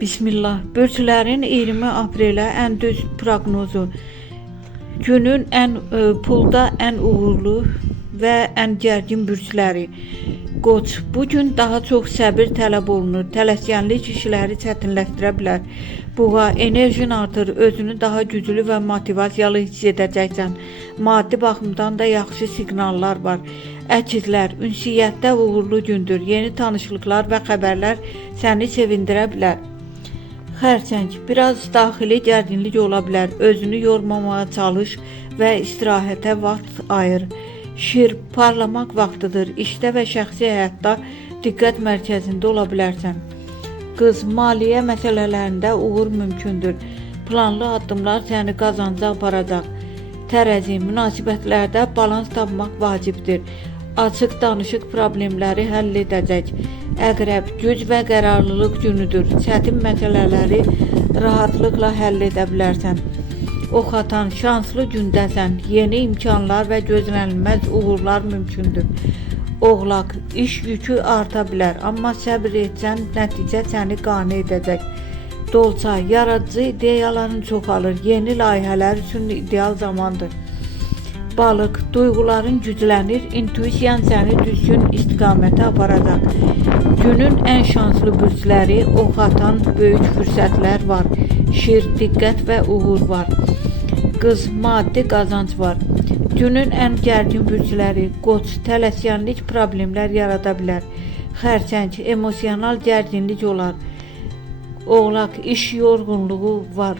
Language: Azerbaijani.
Bismillah. Bürclərin 20 aprelə ən düz proqnozu. Günün pulda ən uğurlu və ən gərgin bürcləri. Qoç, bugün daha çox səbir tələb olunur. Tələskənlik işləri çətinləşdirə bilər. Buğa, enerjin artır, özünü daha güclü və motivasiyalı hiss edəcəksən. Maddi baxımdan da yaxşı siqnallar var. Əkizlər, ünsiyyətdə uğurlu gündür. Yeni tanışlıqlar və xəbərlər səni sevindirə bilər. Xərçəng, biraz daxili gərginlik ola bilər. Özünü yormamaya çalış və istirahətə vaxt ayır. Şir, parlamaq vaxtıdır. İşdə və şəxsi həyatda diqqət mərkəzində ola bilərsən. Qız, maliyyə məsələlərində uğur mümkündür. Planlı addımlar səni qazanca aparacaq. Tərəzi, münasibətlərdə balans tapmaq vacibdir. Açıq danışıq problemləri həll edəcək. Əqrəb, güc və qərarlılıq günüdür. Çətin məsələləri rahatlıqla həll edə bilərsən. Ox atan, şanslı gündəsən. Yeni imkanlar və gözlənilməz uğurlar mümkündür. Oğlaq, iş yükü arta bilər, amma səbr etsən nəticə səni qane edəcək. Dolça, yaradıcı ideyaların çoxalır. Yeni layihələr üçün ideal zamandır. Balıq, duyğuların güclənir, intuisiyan səni düzgün istiqamətə aparacaq. Günün ən şanslı bürcləri, ox atan böyük fürsətlər var. Şir, diqqət və uğur var. Qız, maddi qazanc var. Günün ən gərgin bürcləri, qoç, tələskənlik problemlər yarada bilər. Xərçəng, emosional gərginlik olar. Oğlaq, iş yorğunluğu var.